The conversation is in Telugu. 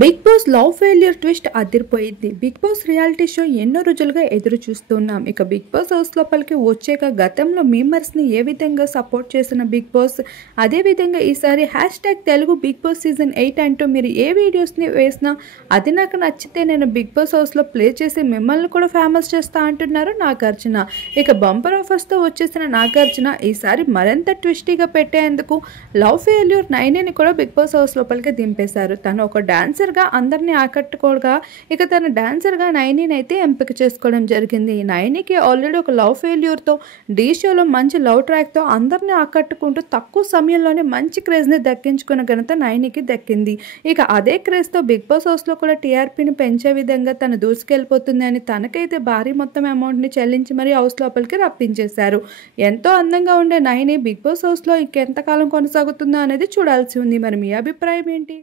Big Boss love failure twist అదిరిపోయింది. బిగ్ బాస్ రియాలిటీ షో ఎన్నో రోజులుగా ఎదురు చూస్తున్నాం. ఇక బిగ్ బాస్ హౌస్ లోపలికి వచ్చాక గతంలో మీమర్స్ని ఏ విధంగా సపోర్ట్ చేసిన బిగ్ బాస్, అదేవిధంగా ఈసారి #తెలుగు బిగ్ బాస్ సీజన్ 8 అంటూ మీరు ఏ వీడియోస్ని వేసినా అది నాకు నచ్చితే నేను బిగ్ బాస్ హౌస్లో ప్లే చేసి మిమ్మల్ని కూడా ఫేమస్ చేస్తా అంటున్నారు నాగార్జున. ఇక బంపర్ ఆఫర్స్తో వచ్చేసిన నాగార్జున ఈసారి మరింత ట్విస్టీగా పెట్టేందుకు లవ్ ఫెయిల్యూర్ నైనిని కూడా బిగ్ బాస్ హౌస్ లోపలికి దింపేశారు. తను ఒక డాన్సర్గా అందరినీ ఆకట్టుకోగా ఇక తన డాన్సర్గా నైనిని అయితే ఎంపిక చేసుకోవడం జరిగింది. నైనికి ఆల్రెడీ ఒక లవ్ ఫెయిల్యూర్తో ఢీ షోలో మంచి లవ్ ట్రాక్తో అందరినీ ఆకట్టుకుంటూ తక్కువ సమయంలోనే మంచి క్రేజ్ని దక్కించుకున్న ఘనత నైనికి దక్కింది. ఇక అదే క్రేజ్తో బిగ్ బాస్ హౌస్లో కూడా టీఆర్పీని పెంచే విధంగా తను దూసుకెళ్ళిపోతుంది అని తనకైతే భారీ మొత్తం అమౌంట్ని చెల్లించి మరీ హౌస్ లోపలికి రప్పించేశారు. ఎంతో అందంగా ఉండే నైని బిగ్ బాస్ హౌస్లో ఇంకెంతకాలం కొనసాగుతుందో అనేది చూడాల్సి ఉంది. మరి మీ అభిప్రాయం ఏంటి?